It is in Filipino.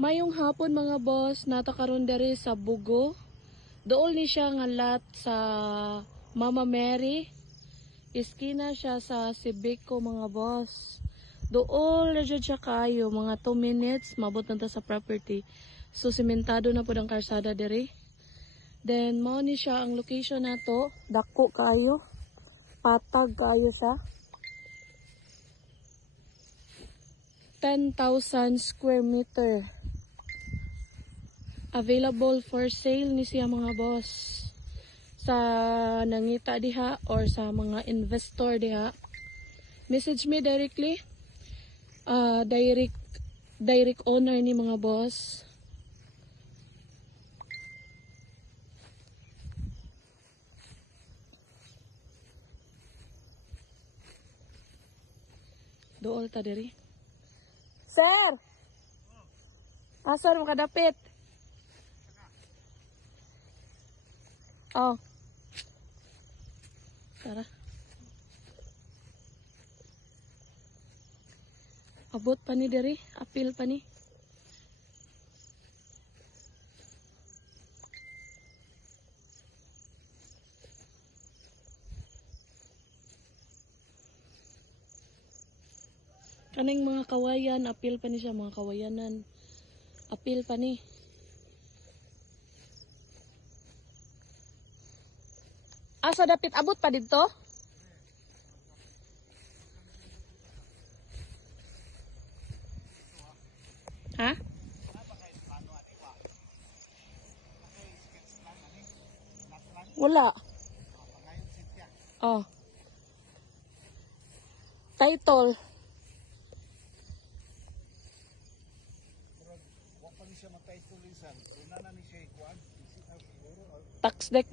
Mayong hapon mga boss, nata karon diri sa Bugo. Dool ni siya nga lot sa Mama Mary. Iskina siya sa Sibico mga boss. Dool na siya kayo, mga 2 minutes, mabot na ta sa property. So simentado na po ang karsada diri. Then mao ni siya ang location nato, dako kayo. Patag kayo sa 10,000 square meter. Available for sale ni siya mga boss. Sa nangita diha or sa mga investor diha. Message me directly. Direct owner ni mga boss. Dool ta diri. Sir! Sir, makadapit. Oh. Tara. Abot pa ni diri, apil pa ni. Kaning mga kawayan, apil pa ni siya, mga kawayanan. Apil pa ni. Asa dapit abot pa dito? Ha? Wala. Oh. Title. Tax deck.